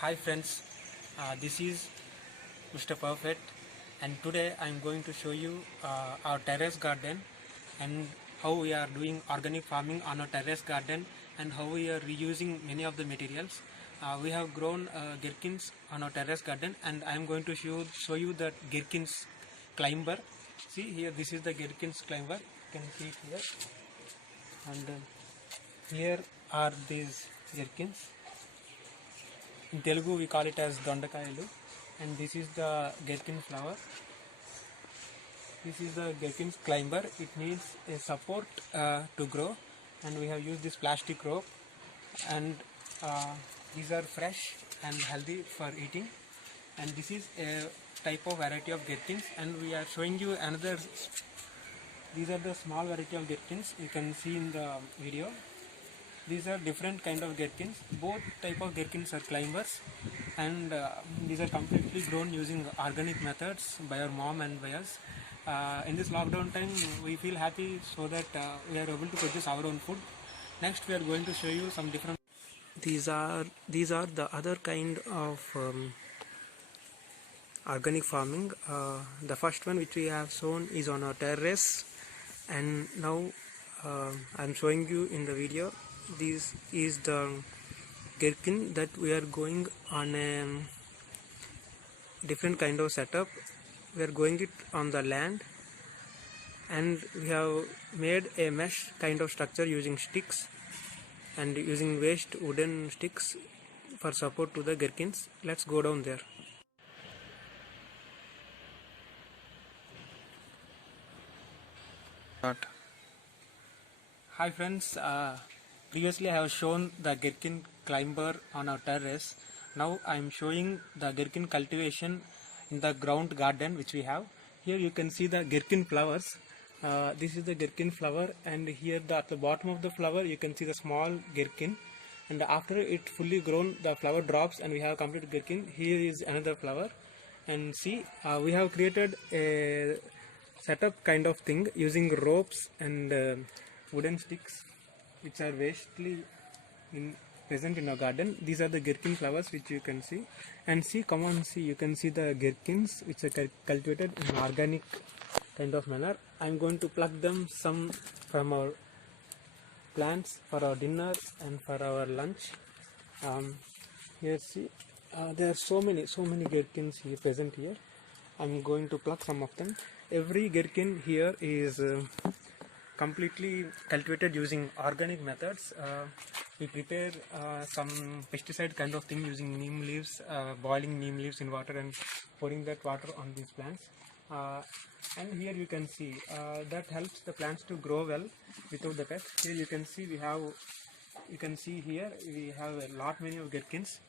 Hi friends, this is Mr. Perfect, and today I am going to show you our terrace garden and how we are doing organic farming on our terrace garden and how we are reusing many of the materials. We have grown gherkins on our terrace garden, and I am going to show you the gherkins climber. See here, this is the gherkins climber. You can see it here, and here are these gherkins. In Telugu we call it as dondakayalu, and this is the gherkin flower. This is the gherkin climber. It needs a support to grow, and we have used this plastic rope, and these are fresh and healthy for eating, and this is a type of variety of gherkins, and we are showing you another. These are the small variety of gherkins you can see in the video. These are different kind of gherkins. Both type of gherkins are climbers, and these are completely grown using organic methods by our mom and by us. In this lockdown time, we feel happy so that we are able to produce our own food. Next, we are going to show you some different. These are the other kind of organic farming. The first one which we have shown is on our terrace, and now I am showing you in the video. This is the gherkin that we are going on a different kind of setup. We are going it on the land, and we have made a mesh kind of structure using sticks and using waste wooden sticks for support to the gherkins. Let's go down there. Hi friends, previously I have shown the gherkin climber on our terrace. Now I am showing the gherkin cultivation in the ground garden which we have. Here you can see the gherkin flowers. This is the gherkin flower, and here at the bottom of the flower you can see the small gherkin, and after it fully grown the flower drops and we have complete gherkin. Here is another flower, and see we have created a setup kind of thing using ropes and wooden sticks which are vastly present in our garden. These are the gherkin flowers which you can see, and see, come on, see, you can see the gherkins which are cultivated in organic kind of manner. I am going to pluck them some from our plants for our dinner and for our lunch. Here see, there are so many gherkins here present here. I am going to pluck some of them. Every gherkin here is completely cultivated using organic methods. We prepare some pesticide kind of thing using neem leaves, boiling neem leaves in water and pouring that water on these plants. And here you can see that helps the plants to grow well without the pest. Here you can see here we have a lot many of gherkins.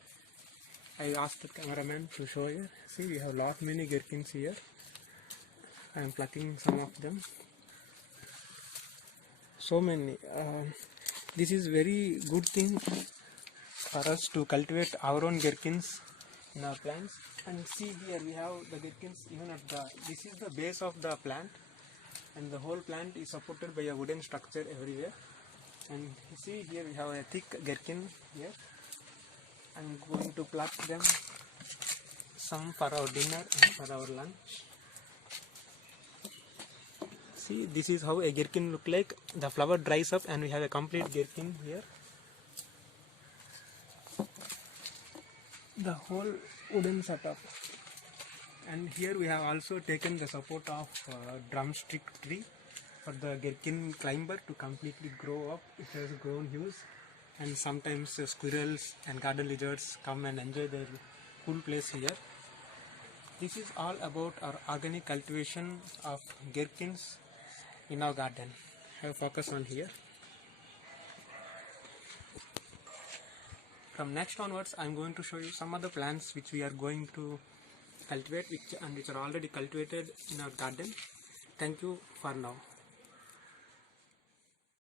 I asked the cameraman to show you. See, we have lot many gherkins here. I am plucking some of them. So many. This is very good thing for us to cultivate our own gherkins in our plants. And see, here we have the gherkins even at this is the base of the plant, and the whole plant is supported by a wooden structure everywhere. And you see, here we have a thick gherkin here. I am going to pluck them some for our dinner and for our lunch. See, this is how a gherkin look like. The flower dries up and we have a complete gherkin here. The whole wooden setup. And here we have also taken the support of drumstick tree for the gherkin climber to completely grow up. It has grown huge, and sometimes squirrels and garden lizards come and enjoy their cool place here. This is all about our organic cultivation of gherkins in our garden. I have focus on here. From next onwards, I am going to show you some other plants which we are going to cultivate, which are already cultivated in our garden. Thank you for now.